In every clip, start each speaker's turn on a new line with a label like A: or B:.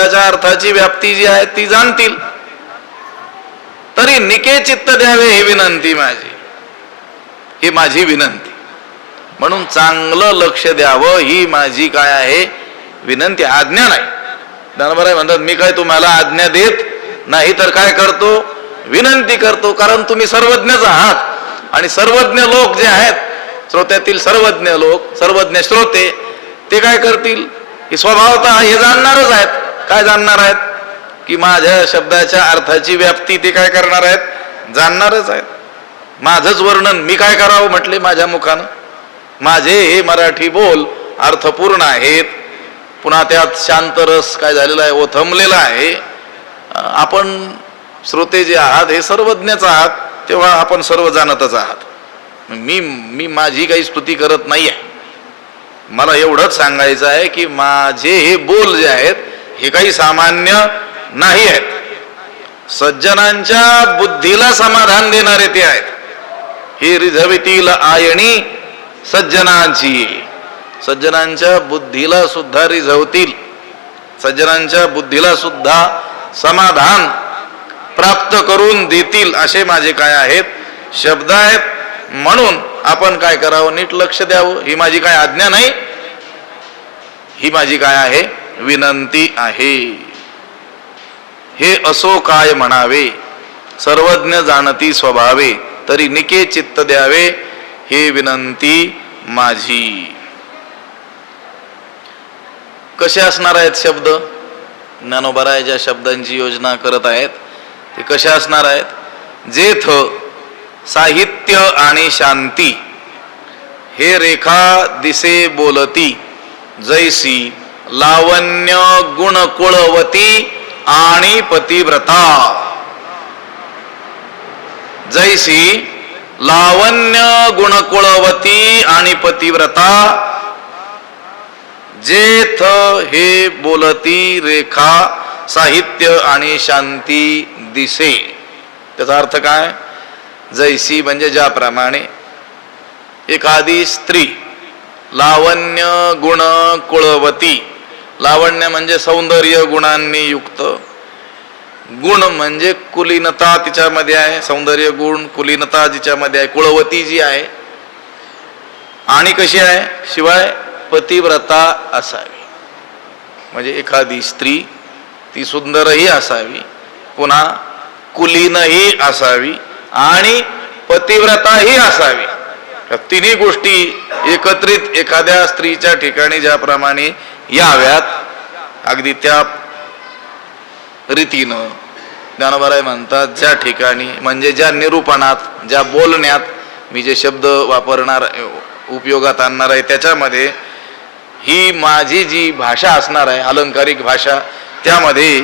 A: शब्दाच्या अर्थाची व्याप्ती जी आहे ती जाणतील. तरी निके चित्त द्यावे ही विनंती माझी. ही माझी विनंती. म्हणून चांगलं लक्ष द्यावं ही माझी काय आहे? विनंती आज्ञा नाही. ज्ञानबराय म्हणतात मी काय तुम्हाला आज्ञा देत नाही तर काय करतो? विनंती करतो कारण तुम्ही सर्वज्ञच आहात. आणि सर्वज्ञ लोक जे आहेत श्रोत्यातील सर्वज्ञ लोक सर्वज्ञ श्रोते ते काय करतील? की स्वभावतः हे जाणणारच आहेत. काय जाणणार आहेत? की माझ्या शब्दाच्या अर्थाची व्याप्ती ते काय करणार आहेत? जाणणारच आहेत. माझंच वर्णन मी काय करावं म्हटले माझ्या मुखानं? माझे हे मराठी बोल अर्थपूर्ण आहेत. पुन्हा त्यात शांत रस काय झालेला आहे? ओथंबलेला आहे. आपण श्रोते जे आहात हे सर्वज्ञच आहात तेव्हा आपण सर्व जाणतच आहात. मी मी माझी काही स्तुती करत नाही आहे मला एवढंच सांगायचं आहे की माझे हे बोल जे आहेत हे काही सामान्य नाही आहेत. सज्जनांच्या बुद्धीला समाधान देणारे ते आहेत. हे रिझवितील आयणी सज्जनांची. सज्जनांच्या बुद्धीला सुद्धा रिझवतील सज्जनांच्या बुद्धीला सुद्धा समाधान प्राप्त करून देतील असे माझे काय आहेत? शब्द आहेत. म्हणून आपण काय करावं? नीट लक्ष द्यावं. ही माझी काय आज्ञा नाही? ही माझी काय आहे? विनंती आहे. हे असो काय म्हणावे सर्वज्ञ जाणती स्वभावे तरी निके चित्त द्यावे हे विनंती माझी. कसे असणार आहेत शब्द? ज्ञानोबराय ज्या शब्दांची योजना करत आहेत. ते कसे असणार आहेत? जेथ साहित्य आणि शांती. हे रेखा दिसे बोलती जैसी लावण्य गुण कुळवती आणि पतिव्रता. जैसी लावण्य गुणकुळवती आणि पतिव्रता जेथ हे बोलती रेखा साहित्य आणि शांती दिसे. त्याचा अर्थ काय? जैसी म्हणजे ज्याप्रमाणे एखादी स्त्री लावण्य गुण कुळवती लावण्य म्हणजे सौंदर्य गुणांनी युक्त. गुण म्हणजे कुलीनता तिच्यामध्ये आहे सौंदर्य गुण कुलीनता जिच्यामध्ये आहे कुळवती जी आहे आणि कशी आहे? शिवाय पतिव्रता असावी. म्हणजे एखादी स्त्री ती सुंदरही असावी पुन्हा कुलीनही असावी आणि पतिव्रताही असावी. तिन्ही गोष्टी एकत्रित एखाद्या स्त्रीच्या ठिकाणी ज्याप्रमाणे याव्यात. अगदी त्या रीतीनं ज्ञानोबाराय म्हणतात ज्या ठिकाणी म्हणजे ज्या निरूपणात ज्या बोलण्यात मी जे शब्द वापरणार उपयोगात आणणार आहे त्याच्यामध्ये ही माझी जी भाषा असणार आहे अलंकारिक भाषा त्यामध्ये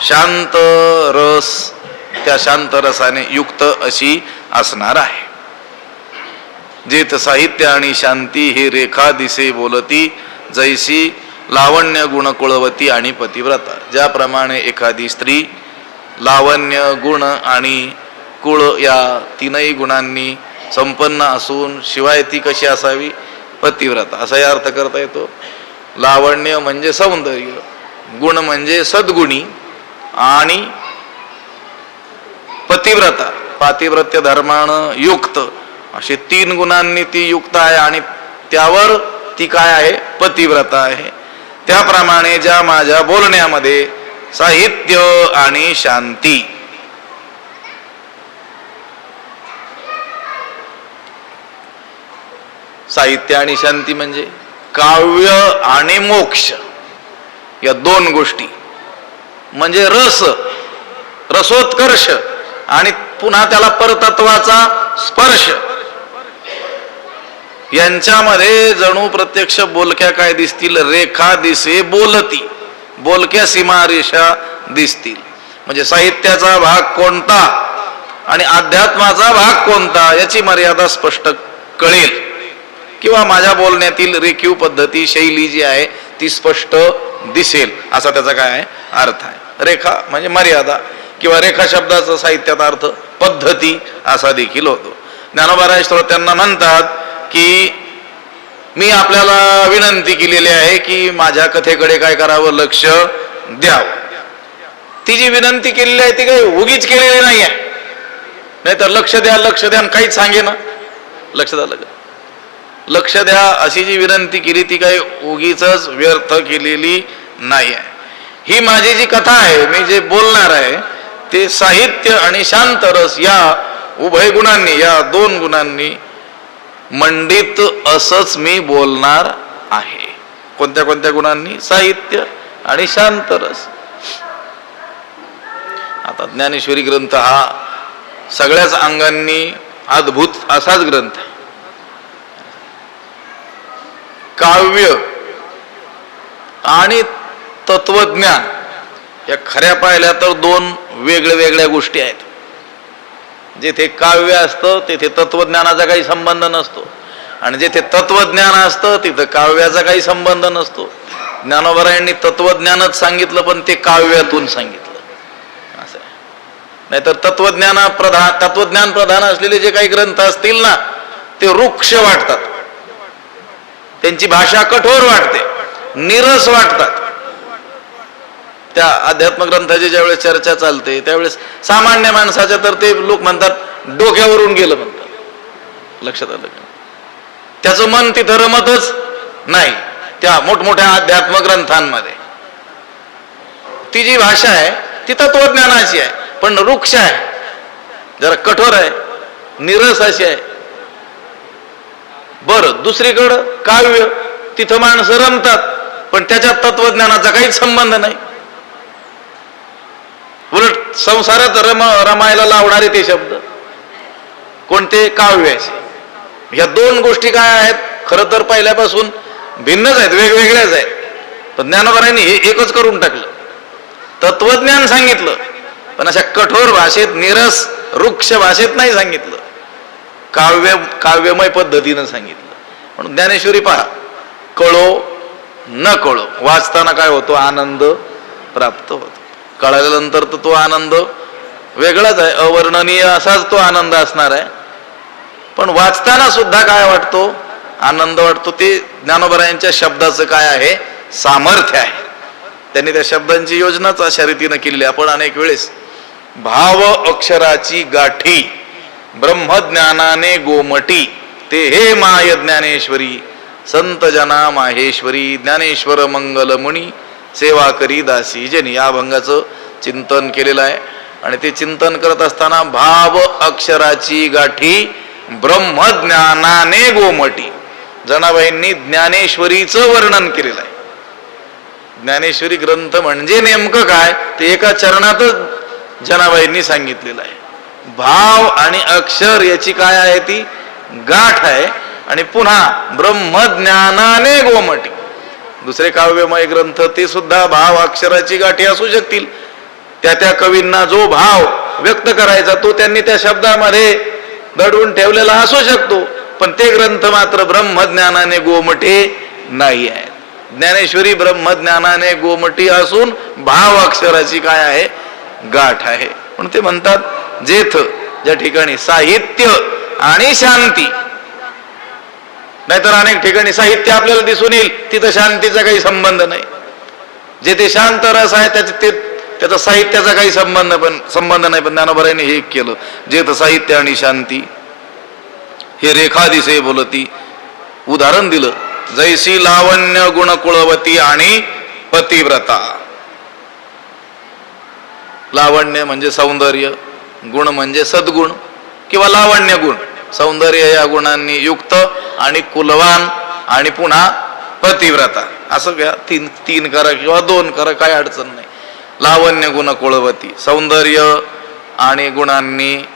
A: शांत रस त्या शांत रसाने युक्त अशी असणार आहे. जेथ साहित्य आणि शांती हे रेखा दिसे बोलती जैसी लावण्य गुण कुळवती आणि पतिव्रता. ज्याप्रमाणे एखादी स्त्री लावण्य गुण आणि कुळ या तीनही गुणांनी संपन्न असून शिवाय ती कशी असावी? पतिव्रता. असाही अर्थ करता येतो. लावण्य म्हणजे सौंदर्य गुण म्हणजे सद्गुणी आणि पतिव्रता. पातिव्रत्य धर्मानं युक्त. असे तीन गुणांनी ती युक्त आहे आणि त्यावर ती काय आहे? पतिव्रता आहे. त्याप्रमाणे ज्या माझ्या बोलण्यामध्ये साहित्य आणि शांती. साहित्य आणि शांती म्हणजे काव्य आणि मोक्ष या दोन गोष्टी. म्हणजे रस रसोत्कर्ष आणि पुन्हा त्याला परतत्वाचा स्पर्श. यांच्यामध्ये जणू प्रत्यक्ष बोलक्या काय दिसतील? रेखा दिसे बोलती. बोलक्या सीमारेषा दिसतील. म्हणजे साहित्याचा भाग कोणता आणि अध्यात्माचा भाग कोणता याची मर्यादा स्पष्ट कळेल. किंवा माझ्या बोलण्यातील रेखीव पद्धती शैली जी आहे ती स्पष्ट दिसेल. असा त्याचा काय आहे? अर्थ आहे. रेखा म्हणजे मर्यादा किंवा रेखा शब्दाचा साहित्यात अर्थ पद्धती असा देखील होतो. ज्ञानोबाराय श्रोत्यांना म्हणतात की मी आपल्याला विनंती केलेली आहे की माझ्या कथेकडे काय करावं लक्ष द्यावं. ती जी विनंती केलेली आहे ती काही उगीच केलेली नाही आहे नाही तर लक्ष द्या लक्ष द्या आणि काहीच सांगे ना. लक्ष द्या लक्ष लक्ष द्या अशी जी विनंती केली ती काही उगीच व्यर्थ केलेली नाही आहे ही माझी जी कथा आहे मी जे बोलणार आहे ते साहित्य आणि शांत रस या उभय गुणांनी या दोन गुणांनी मंडित असंच मी बोलणार आहे. कोणत्या कोणत्या गुणांनी? साहित्य आणि शांतरस आता ज्ञानेश्वरी ग्रंथ हा सगळ्याच अंगांनी अद्भुत असाच ग्रंथ आहे. काव्य आणि तत्वज्ञान या खऱ्या पाहिल्या तर दोन वेगळ्या वेगळ्या गोष्टी आहेत. जेथे काव्य असतं तेथे तत्वज्ञानाचा काही संबंध नसतो. आणि जेथे तत्वज्ञान असतं तिथं काव्याचा काही संबंध नसतो. ज्ञानोबरायांनी तत्वज्ञानच सांगितलं पण ते काव्यातून सांगितलं. असं आहे. नाहीतर तत्वज्ञाना प्रधान तत्वज्ञान प्रधान असलेले जे काही ग्रंथ असतील ना ते वृक्ष वाटतात. त्यांची भाषा कठोर वाटते. निरस वाटतात. त्या अध्यात्म ग्रंथाची ज्यावेळेस चर्चा चालते त्यावेळेस सामान्य माणसाच्या तर ते लोक म्हणतात डोक्यावरून गेलं म्हणतात. लक्षात आलं का? त्याचं मन तिथं रमतच नाही. त्या मोठमोठ्या अध्यात्म ग्रंथांमध्ये. ती जी भाषा आहे ती तत्वज्ञानाची आहे पण वृक्ष आहे. जरा कठोर आहे निरस अशी आहे. बरं दुसरीकडं काव्य तिथं माणसं रमतात पण त्याच्यात तत्वज्ञानाचा काहीच संबंध नाही. संसारात रम रमायला लावणारे ते शब्द. कोणते? काव्याचे या दोन गोष्टी काय आहेत? खरं तर पहिल्यापासून भिन्नच आहेत वेगवेगळ्याच आहेत. पण ज्ञानोबरांनी हे एकच करून टाकलं. तत्वज्ञान सांगितलं. पण अशा कठोर भाषेत निरस वृक्ष भाषेत नाही सांगितलं. काव्य काव्यमय पद्धतीनं सांगितलं. म्हणून ज्ञानेश्वरी पहा. कळो न कळो. वाचताना काय होतो? आनंद प्राप्त होतो. कळाल्यानंतर तर तो आनंद वेगळाच आहे. अवर्णनीय असाच तो आनंद असणार आहे. पण वाचताना सुद्धा काय वाटतो? आनंद वाटतो ते ज्ञानोबरायांच्या शब्दाचं काय आहे? सामर्थ्य आहे. त्यांनी त्या शब्दांची योजनाच अशा रीतीनं केली आहे. आपण अनेक वेळेस भाव अक्षराची गाठी ब्रह्मज्ञानाने गोमटी ते हे माय ज्ञानेश्वरी संत जना माहेश्वरी ज्ञानेश्वर मंगलमुनी सेवा करी दासी जनी या अभंगाचं चिंतन केलेलं आहे. आणि ते चिंतन करत असताना भाव अक्षराची गाठी ब्रह्मज्ञानाने गोमटी. जनाबाईंनी ज्ञानेश्वरीचं वर्णन केलेलं आहे. ज्ञानेश्वरी ग्रंथ म्हणजे नेमकं काय? ते एका चरणातच जनाबाईंनी सांगितलेलं आहे. भाव आणि अक्षर याची काय आहे ती? गाठ आहे. आणि पुन्हा ब्रह्मज्ञानाने गोमटी. दुसरे काव्यमय ग्रंथ ते सुद्धा भाव अक्षराची गाठी असू शकतील. त्या त्या कवींना जो भाव व्यक्त करायचा तो त्यांनी त्या शब्दामध्ये दडवून ठेवलेला असू शकतो. पण ते ग्रंथ मात्र ब्रह्मज्ञानाने गोमटे नाही आहेत. ज्ञानेश्वरी ब्रह्मज्ञानाने गोमटी असून भाव अक्षराची काय आहे? गाठ आहे. म्हणून ते म्हणतात जेथ ज्या ठिकाणी साहित्य आणि शांती नाहीतर अनेक ठिकाणी साहित्य आपल्याला दिसून येईल. तिथं शांतीचा काही संबंध नाही. जे ते शांत रस आहे त्याचे ते त्याचा साहित्याचा काही संबंध पण संबंध नाही पण ज्ञानोबराने हे केलं. जेथ साहित्य आणि शांती. हे रेखा दिसे बोलती. उदाहरण दिलं. जैसी लावण्य गुण कुळवती आणि पतिव्रता. लावण्य म्हणजे सौंदर्य गुण म्हणजे सद्गुण किंवा लावण्य गुण. सौंदर्य या गुणांनी युक्त आणि कुलवान आणि पुन्हा पतिव्रता. असं घ्या. तीन तीन कर किंवा दोन कर काय अडचण नाही. लावण्य गुण कुळवती. सौंदर्य आणि गुणांनी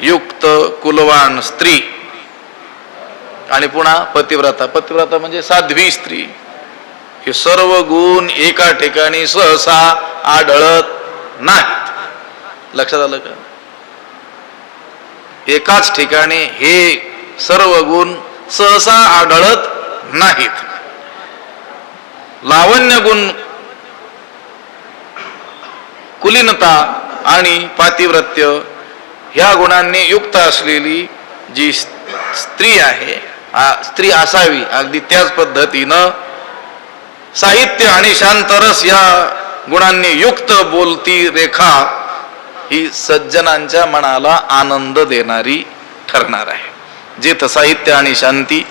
A: युक्त कुलवान स्त्री. आणि पुन्हा पतिव्रता. पतिव्रता म्हणजे साध्वी स्त्री. हे सर्व गुण एका ठिकाणी सहसा आढळत नाहीत. लक्षात आलं का? एकाच ठिकाणी हे सर्व गुण सहसा आढळत नाहीत. लावण्य गुण कुलीनता आणि पातिव्रत्य ह्या गुणांनी युक्त असलेली जी स्त्री आहे स्त्री असावी अगदी त्याच पद्धतीनं साहित्य आणि शांतरस या गुणांनी युक्त बोलती रेखा ही सज्जनांच्या मनाला आनंद देणारी ठरणार आहे. जित साहित्य आणि शांती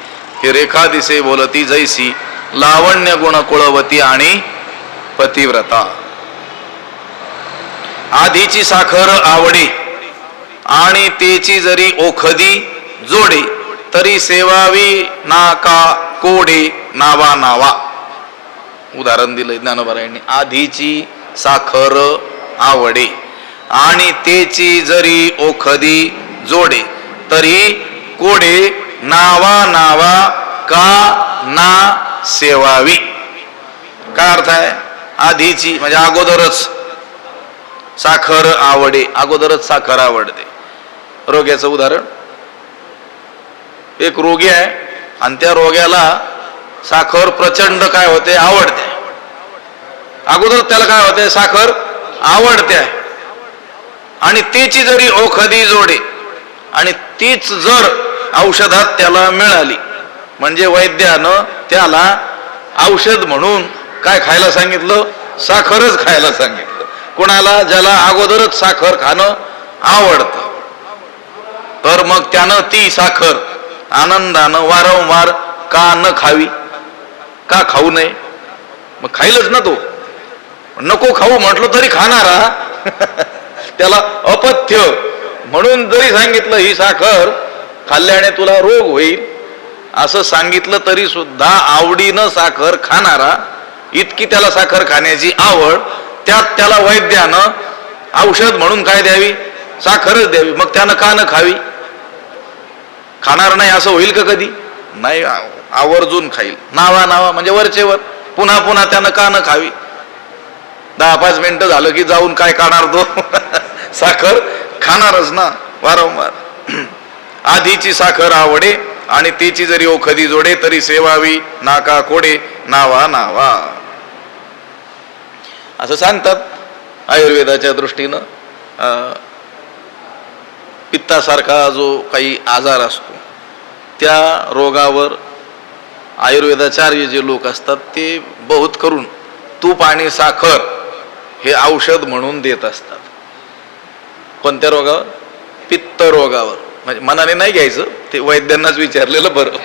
A: हे रेखा दिसे बोलती जैसी लावण्य गुण कुळवती आणि पतिव्रता. आधीची साखर आवडी आणि तेची जरी ओखदी जोडे तरी सेवावी नाका कोडे नावा नावा. उदाहरण दिलं ज्ञानोबारायांनी आधीची साखर आवडे आणि तेची जरी ओखदी जोडे तरी कोडे नावा नावा का ना सेवावी. काय अर्थ आहे? आधीची म्हणजे अगोदरच साखर आवडे अगोदरच साखर आवडते. रोग्याचं उदाहरण. एक रोगी आहे आणि त्या रोग्याला साखर प्रचंड काय होते? आवडते. अगोदर त्याला काय होते? साखर आवडते. आणि तिची जरी ओखदी जोडे आणि तीच जर औषधात त्याला मिळाली. म्हणजे वैद्यानं त्याला औषध म्हणून काय खायला सांगितलं? साखरच खायला सांगितलं. कोणाला? ज्याला अगोदरच साखर खाणं आवडतं. तर मग त्यानं ती साखर आनंदानं वारंवार का न खावी? का खाऊ नये? मग खाईलच ना तो. नको खाऊ म्हटलं तरी खाणारा. त्याला अपथ्य म्हणून जरी सांगितलं ही साखर खाल्ल्याने तुला रोग होईल. असं सांगितलं तरी सुद्धा आवडीनं साखर खाणारा इतकी त्याला साखर खाण्याची आवड त्यात त्याला वैद्यानं औषध म्हणून काय द्यावी? साखरच द्यावी. मग त्यानं का न खावी? खाणार नाही असं होईल का कधी? नाही आवर्जून खाईल. नावा नावा म्हणजे वरचेवर पुन्हा पुन्हा त्यानं का न खावी? दहा पाच मिनिटं झालं की जाऊन काय खाणार तो? साखर खाणारच ना वारंवार. आधीची साखर आवडे आणि तिची जरी ओखदी जोडे तरी सेवावी नाका कोडे नावा नावा. असं सांगतात आयुर्वेदाच्या दृष्टीनं पित्तासारखा जो काही आजार असतो त्या रोगावर आयुर्वेदाचार्य जे लोक असतात ते बहुत करून तूप आणि साखर हे औषध म्हणून देत असतात. कोणत्या रोगावर? पित्त रोगावर. म्हणजे मनाने नाही घ्यायचं ते वैद्यांनाच विचारलेलं बरं.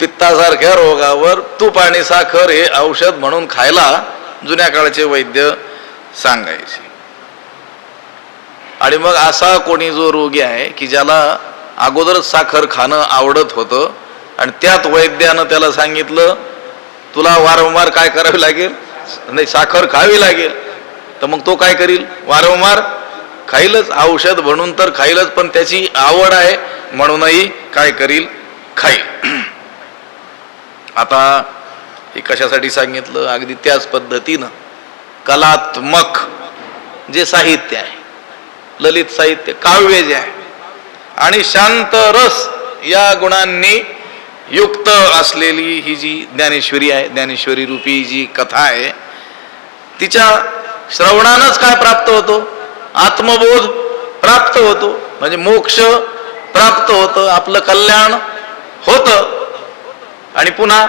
A: पित्तासारख्या रोगावर तूप आणि साखर हे औषध म्हणून खायला जुन्या काळचे वैद्य सांगायचे. आणि मग असा कोणी जो रोगी आहे की ज्याला अगोदरच साखर खाणं आवडत होतं आणि त्यात वैद्यानं त्याला सांगितलं तुला वारंवार काय करावे लागेल? नाही साखर खावी लागेल. तर मग तो काय करील? वारंवार खाईलच औषध म्हणून तर खाईलच पण त्याची आवड आहे म्हणूनही काय करील? खाईल. आता हे कशासाठी सांगितलं? अगदी त्याच पद्धतीनं. कलात्मक जे साहित्य आहे ललित साहित्य काव्य जे आहे आणि शांत रस या गुणांनी युक्त असलेली ही जी ज्ञानेश्वरी आहे ज्ञानेश्वरी रूपी जी कथा आहे तिच्या श्रवणानंच काय प्राप्त होतो? आत्मबोध प्राप्त होतो. म्हणजे मोक्ष प्राप्त होतं. आपलं कल्याण होतं. आणि पुन्हा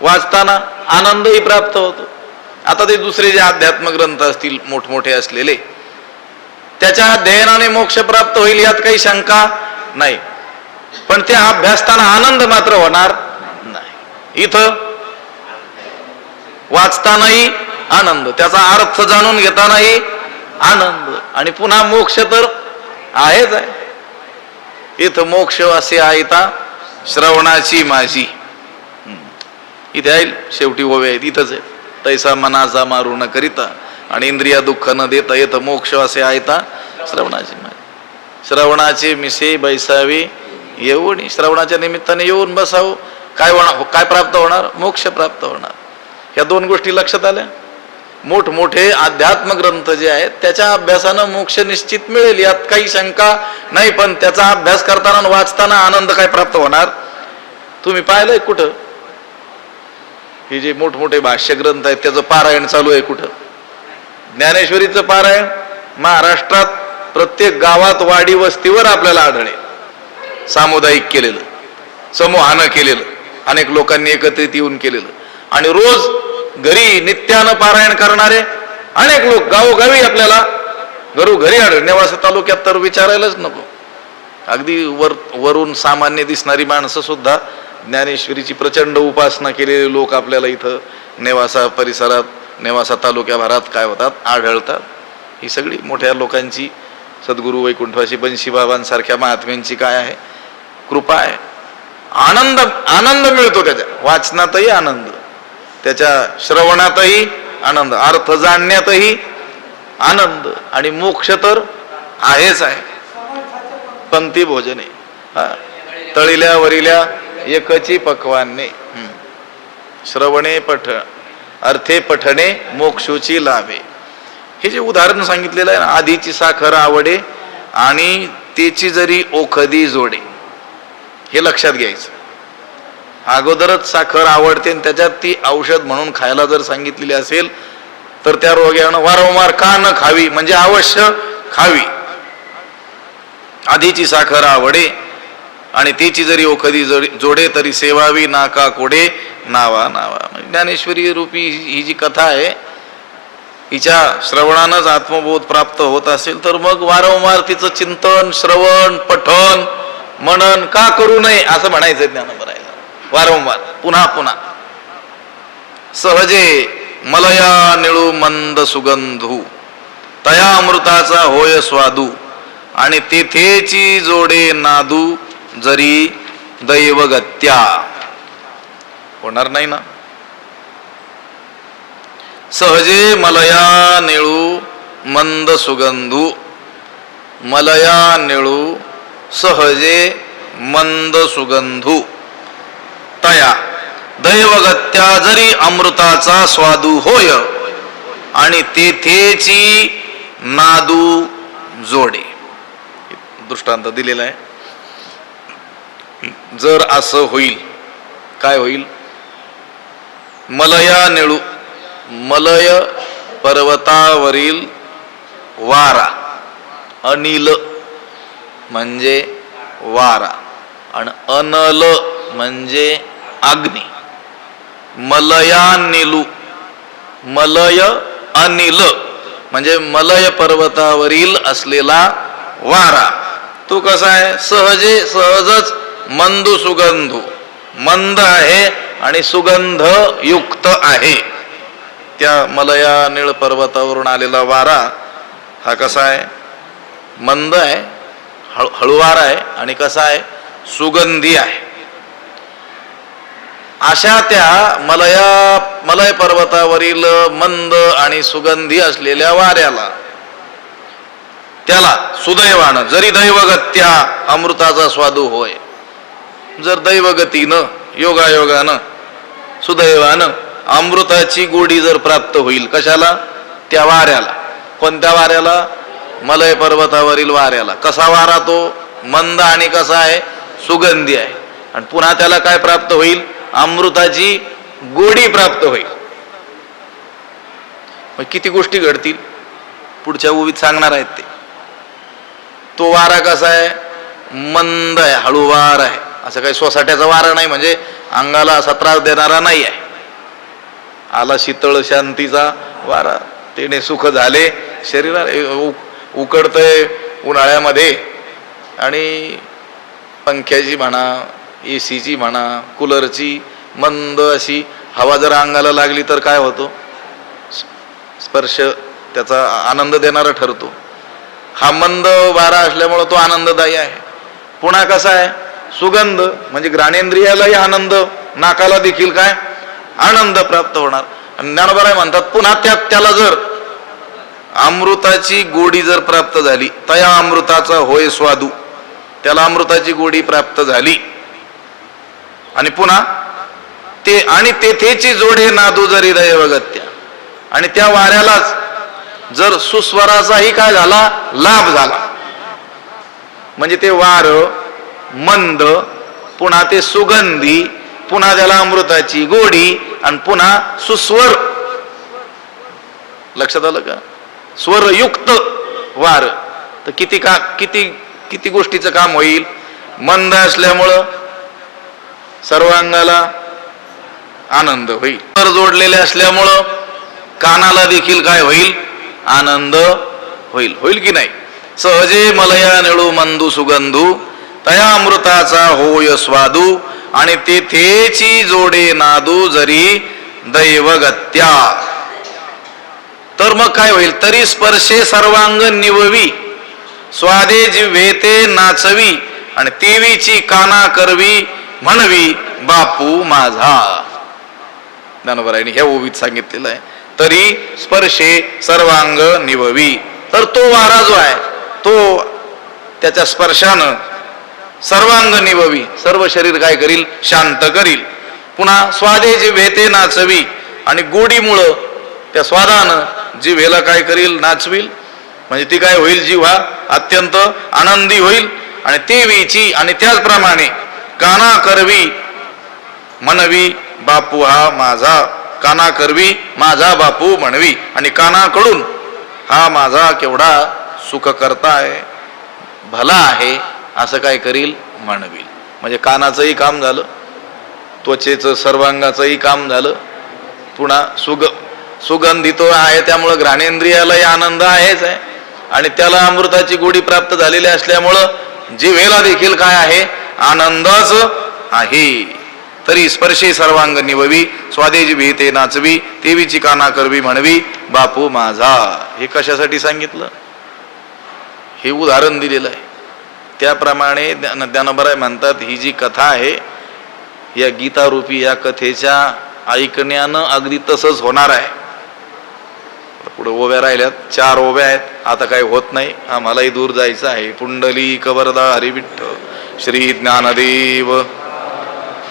A: वाचताना आनंदही प्राप्त होतो. आता ते दुसरे जे अध्यात्म ग्रंथ असतील मोठमोठे असलेले त्याच्या अध्ययनाने मोक्ष प्राप्त होईल यात काही शंका नाही. पण ते अभ्यासताना आनंद मात्र होणार नाही. इथं वाचतानाही आनंद. त्याचा अर्थ जाणून घेतानाही आनंद. आणि पुन्हा मोक्ष तर आहेच आहे. इथं मोक्ष असे आयता श्रवणाची माझी. इथे आहे शेवटी ओव्या आहेत इथंच आहे तैसा मनाचा मारू न करिता आणि इंद्रिया दुःख न देता येतं मोक्ष असे आयता श्रवणाची माझी. श्रवणाचे मिसे बैसावे येऊन श्रवणाच्या निमित्ताने येऊन बसावं. काय होणार? काय प्राप्त होणार? मोक्ष प्राप्त होणार. ह्या दोन गोष्टी लक्षात आल्या? मोठमोठे अध्यात्म ग्रंथ जे आहेत त्याच्या अभ्यासानं मोक्ष निश्चित मिळेल यात काही शंका नाही पण त्याचा अभ्यास करताना वाचताना आनंद काय प्राप्त होणार? तुम्ही पाहिलंय कुठं? हे जे मोठमोठे भाष्य ग्रंथ आहेत त्याचं पारायण चालू आहे कुठं? ज्ञानेश्वरीचं पारायण महाराष्ट्रात प्रत्येक गावात वाडी वस्तीवर आपल्याला आढळेल. सामुदायिक केलेलं समूहानं केलेलं अनेक लोकांनी एकत्रित येऊन केलेलं. आणि रोज घरी नित्यानं पारायण करणारे अनेक लोक गावोगावी आपल्याला घरोघरी आढळ नेवासा तालुक्यात तर विचारायलाच नको. अगदी वर वरून सामान्य दिसणारी माणसं सुद्धा ज्ञानेश्वरीची प्रचंड उपासना केलेले लोक आपल्याला इथं नेवासा परिसरात नेवासा तालुक्याभरात काय होतात? आढळतात. ही सगळी मोठ्या लोकांची सद्गुरू वैकुंठवासी बंशीबाबांसारख्या महात्म्यांची काय आहे? कृपा आहे. आनंद आनंद मिळतो त्याच्या. वाचनातही आनंद. त्याच्या श्रवणातही आनंद अर्थ जाणण्यातही आनंद आणि मोक्ष तर आहेच आहे. पंक्ती भोजने हा तळिल्या वरिल्या एकची पक्वाने श्रवणे पठ अर्थे पठणे मोक्षूची लाभे. हे जे उदाहरण सांगितलेलं आहे ना आधीची साखर आवडे आणि त्याची जरी ओखदी जोडे हे लक्षात घ्यायचं. अगोदरच साखर आवडते आणि त्याच्यात ती औषध म्हणून खायला जर सांगितलेली असेल तर त्या रोग्यानं वारंवार का न खावी म्हणजे अवश्य खावी. आधीची साखर आवडे आणि तिची जरी ओखदी जोडे- जोडे तरी सेवावी नाका कोडे नावा नावा. म्हणजे ज्ञानेश्वरी रूपी ही जी कथा आहे हिच्या श्रवणानंच आत्मबोध प्राप्त होत असेल तर मग वारंवार तिचं चिंतन श्रवण पठन मनन का करू नये असं म्हणायचं ज्ञानोबरायला वारंवार पुन्हा पुन्हा. सहजे मलया निळू मंद सुगंधू तया अमृताचा होय स्वादू आणि तेथेची जोडे नादू जरी दैवगत्या. होणार नाही ना? सहजे मलया निळू मंद सुगंधू मलया निळू सहजे मंद सुगंधू. तया दैवगत्या जरी अमृताचा स्वादू होय आणि तेथेची नादू जोडे. दृष्टांत दिलेला आहे. जर असं होईल काय होईल? मलया निळू मलय पर्वतावरील वारा अनिल म्हणजे वारा आणि अनल म्हणजे अग्नी. मलयानिलू मलय अनिल. म्हणजे मलय पर्वतावरील असलेला वारा. तो कसा आहे? सहजे सहजच मंदू सुगंधू. मंद आहे आणि सुगंध युक्त आहे. त्या मलया निळ पर्वतावरून आलेला वारा हा कसा आहे? मंद आहे हळू हळुवार आहे आणि कसा आहे? सुगंधी आहे. अशा त्या मलया मलय पर्वतावरील मंद आणि सुगंधी असलेल्या वाऱ्याला. त्याला सुदैवानं जरी दैवगत्या अमृताचा स्वादू होय जर दैवगतीनं योगायोगानं सुदैवानं अमृताची गोडी जर प्राप्त होईल कशाला? त्या वाऱ्याला. कोणत्या वाऱ्याला? मलय पर्वतावरील वाऱ्याला. कसा वारा तो? मंद आणि कसा आहे? सुगंधी आहे. आणि पुन्हा त्याला काय प्राप्त होईल? अमृताची गोडी प्राप्त होईल. मग किती गोष्टी घडतील? पुढच्या उभीत सांगणार आहेत ते. तो वारा कसा आहे? मंद आहे हळूवार आहे. असं काही सोसाट्याचा वारा नाही म्हणजे अंगाला असा त्रास देणारा नाही आहे. आला शीतळ शांतीचा वारा. तेने सुख झाले. शरीराला उकडतंय उन्हाळ्यामध्ये. आणि पंख्याची म्हणा ए सीची म्हणा कूलरची मंद अशी हवा जर अंगाला लागली तर काय होतो? स्पर्श त्याचा आनंद देणारा ठरतो. हा मंद वारा असल्यामुळं तो आनंददायी आहे. पुन्हा कसा आहे? सुगंध म्हणजे घ्राणेंद्रियालाही आनंद नाकाला देखील काय? आनंद प्राप्त होणार. आणि ज्ञानोबराय म्हणतात पुन्हा त्यात त्याला जर अमृताची गोडी जर प्राप्त झाली तया अमृताचा होय स्वादू. त्याला अमृताची गोडी प्राप्त झाली. आणि पुन्हा ते आणि तेथेची जोडे नादू जरी दैवगत्या. आणि त्या वाऱ्यालाच जर सुस्वराचाही काय झाला लाभ झाला. म्हणजे ते वार मंद पुन्हा ते सुगंधी पुन्हा त्याला अमृताची गोडी आणि पुन्हा सुस्वर. लक्षात आलं का? स्वरयुक्त वार. तर किती का किती किती गोष्टीचं काम होईल? मंद असल्यामुळं सर्वांगाला आनंद होईल. तर जोडलेले असल्यामुळं कानाला देखील काय होईल? आनंद होईल. होईल की नाही? सहजे मलया निळू मंदू सुगंधू तया अमृताचा होय स्वादू आणि तेथेची जोडे नादू जरी दैवगत्या. तर मग काय होईल? तरी स्पर्शे सर्वांग निववी स्वादे जिव्हेते नाचवी आणि तेवीची काना करवी म्हणवी बापू माझा. ज्ञानोबा ह्या ओवीत सांगितलेलं आहे. तरी स्पर्शे सर्वांग निववी तर तो वारा जो आहे तो त्याच्या स्पर्शानं सर्वांग निववी सर्व शरीर काय करील? शांत करील. पुन्हा स्वादे जी नाचवी. आणि गोडीमुळं त्या स्वादानं जिभेला काय करील? नाचविल. म्हणजे ती काय होईल? जीवा अत्यंत आनंदी होईल. आणि तेवीची आणि त्याचप्रमाणे काना करवी म्हणवी बापू हा माझा. काना करवी माझा बापू म्हणवी. आणि कानाकडून हा माझा केवढा सुख करता आहे भला आहे असं काय करील म्हणवी. म्हणजे कानाचंही काम झालं त्वचेचं सर्वांगाचंही काम झालं. पुन्हा सुग सुगंधी तो आहे त्यामुळं घ्राणेंद्रियालाही आनंद आहेच आहे. आणि त्याला अमृताची गोडी प्राप्त झालेली असल्यामुळं जिवेला देखील काय आहे आनंदच आहे. तरी स्पर्शे सर्वांग निववी स्वादेजी भीते नाचवी तेवीची काना करवी म्हणवी बापू माझा. हे कशासाठी सांगितलं? हे उदाहरण दिलेलं आहे. त्याप्रमाणे ज्ञान ज्ञानोबराय म्हणतात ही जी कथा आहे या गीतारूपी या कथेच्या ऐकण्यानं अगदी तसंच होणार आहे. पुढे ओव्या राहिल्यात चार ओव्या आहेत आता काही होत नाही आम्हालाही दूर जायचं आहे. पुंडली कबरदा हरिविठ्ठ श्री ज्ञानदेव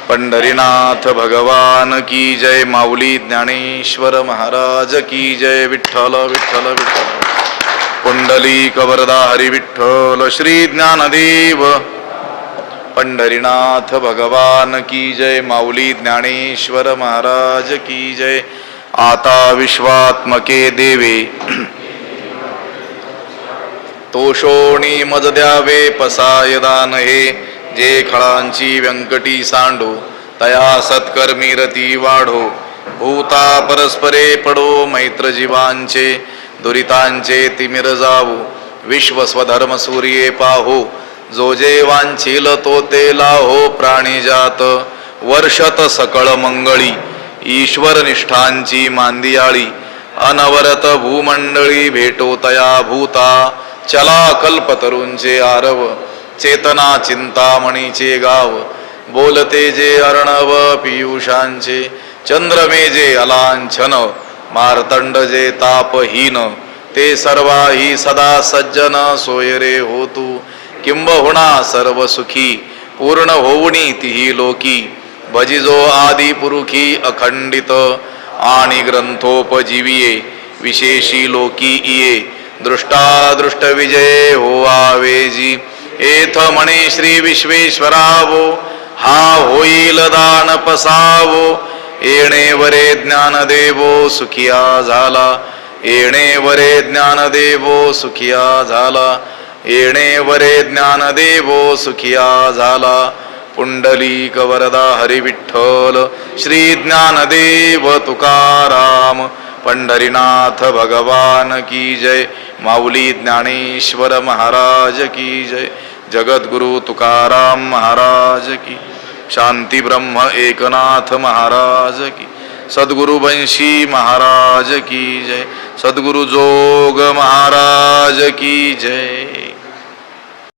A: पंढरीनाथ भगवान की जय माऊली ज्ञानेश्वर महाराज की जय विठ्ठल विठ्ठल विठ्ठल। पुंडली हरी विठ्ठल श्री ज्ञानदेव पंढरीनाथ भगवान की जय माऊली ज्ञानेश्वर महाराज की जय। आता विश्वात्मके देवे। तोषोणी मज द्यावे पसाय दान हे जे खळांची व्यंकटी सांडो तया सत्कर्मी रती वाढो. भूता परस्परे पडो मैत्र जीवांचे दुरितांचे तिमिर जावो. विश्व स्वधर्म सूर्ये पाहो जो जे वांछील तो ते लाहो. प्राणी जात वर्षत सकळ मंगळी ईश्वर निष्ठांची मांदियाळी. अनवरत भूमंडळी भेटो तया भूता चला कल्पतरूंचे आरव चेतना चिंतामणीचे गाव बोलते जे अर्णव पियुषांचे चंद्रमे जे अलांछन मार्तंड जे तापहीन ते सर्वाही सदा सज्जन सोयरे होतू किंबहुना सर्व सुखी पूर्ण होऊनी तिही लोकी भजिजो आदि पुरुखी अखंडित आणि ग्रंथोपजीविये विशेषी लोकी इये दृष्टादृष्ट विजय होवावेजी एथ म्हणे श्री विश्वेश्वरावो हा होईल दान पसावो येणे वरे ज्ञान देवो सुखिया झाला। येणे वरे ज्ञान देवो सुखिया झाला। येणे वरे ज्ञान देवो सुखिया झाला। पुंडलिक वरदा हरिविठ्ठल श्री ज्ञानदेव तुकाराम पंढरीनाथ भगवान की जय। माऊली ज्ञानेश्वर महाराज की जय. जगद्गुरु तुकाराम महाराज की. शांती ब्रह्म एकनाथ महाराज की. सद्गुरु बंशी महाराज की जय. सद्गुरु जोग महाराज की जय.